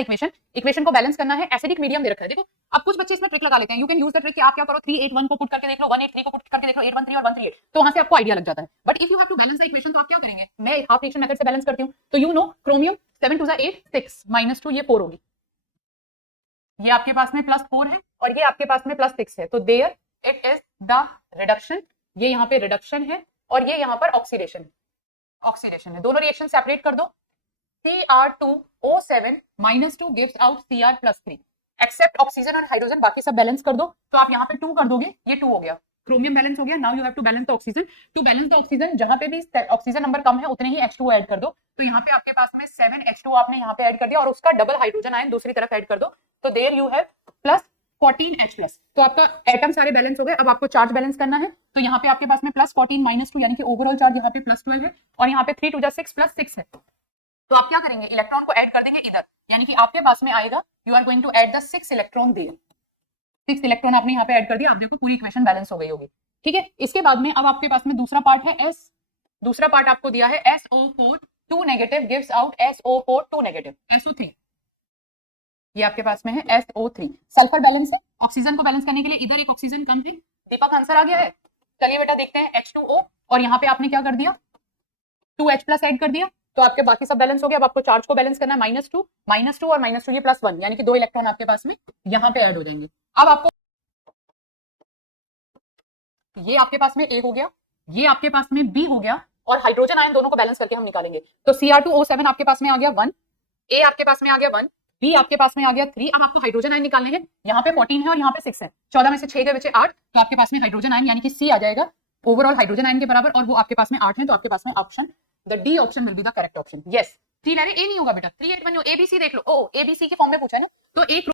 Equation को balance करना है, एसिडिक मीडियम दे रखा है। देखो अब कुछ बच्चे इसमें ट्रिक लगा लेते हैं, you can use the trick कि आप क्या करो 381 को पुट करके देख लो, 183 को पुट करके देख लो, 813 और 138, तो वहां से आपको आइडिया लग जाता है। But if you have to balance the equation तो आप क्या करेंगे, मैं हाफ फ्रैक्शन मेथड से बैलेंस करती हूँ। तो यू नो क्रोमियम 7 2 8 6 -2 ये 4 होगी, ये आपके पास में +4 है और ये आपके पास में +6 है, तो there it is the reduction, ये यहाँ पे रिडक्शन है और ये यहाँ पर ऑक्सीडेशन है, ऑक्सीडेशन है। दोनों रिएक्शन सेपरेट कर दो, Cr2O7 -2 gives out Cr+3 except oxygen और हाइड्रोजन, बाकी सब बैलेंस कर दो। तो आप यहाँ पे 2 कर दोगे, ये 2 हो गया, क्रोमियम बैलेंस हो गया। Now you have to balance the oxygen. To balance the oxygen जहां पे भी ऑक्सीजन नंबर कम है उतने ही H2O ऐड कर दो। तो यहाँ पे आपके पास में 7 H2O आपने यहाँ पे ऐड कर दिया और उसका डबल हाइड्रोजन आयन दूसरी तरफ ऐड कर दो, तो देयर यू हैव +14H+। तो आपका एटम सारे बैलेंस हो गए। अब आपको चार्ज बैलेंस करना है, तो यहाँ पे आपके पास में +14 -2 यानी कि ओवरऑल चार्ज यहाँ पे +12 है और यहाँ पे 3 2 6 +6 है। तो आप क्या करेंगे, इलेक्ट्रॉन को ऐड कर देंगे इधर, यानी कि आपके पास में आएगा, you are going to add the 6 electron there, 6 electron आपने यहाँ पे ऐड कर दिया। आप देखो पूरी इक्वेशन बैलेंस हो गई होगी, ठीक है। इसके बाद में अब आपके पास में दूसरा पार्ट है S, दूसरा पार्ट आपको दिया है SO4 2 negative gives out SO4 2 negative SO3, ये आपके पास में है SO3। सल्फर बैलेंस है, ऑक्सीजन को बैलेंस करने के लिए इधर एक ऑक्सीजन कम है। दीपक आंसर आ गया है, चलिए बेटा देखते हैं H2O और यहाँ पे आपने क्या कर दिया 2H+ ऐड कर दिया, तो आपके बाकी सब बैलेंस हो गया। अब आपको चार्ज को बैलेंस करना है, -2 और -2 ये +1 यानी कि 2 इलेक्ट्रॉन आपके पास में यहाँ पे ऐड हो जाएंगे। अब आपको ये आपके पास में A हो गया, ये आपके पास में B हो गया और हाइड्रोजन आयन दोनों को बैलेंस करके हम निकालेंगे। तो Cr2O7 आपके पास में आ गया 1, A आपके पास में आ गया 1, B आपके पास में आ गया 3। अब आपको हाइड्रोजन आयन निकालने हैं, यहाँ पे 14 है और यहाँ पे 6 है, 14 में से 6 गए बचे 8, तो आपके पास में हाइड्रोजन आयन यानी कि C आ जाएगा ओवरऑल हाइड्रोजन आयन के बराबर, और वो आपके पास में 8 है, तो आपके पास में option the D option will be the correct option. Yes 3 अरे ए नहीं होगा बेटा, 3 8 1 ABC देख लो, ओ ABC के फॉर्म में पूछा है ना, तो एक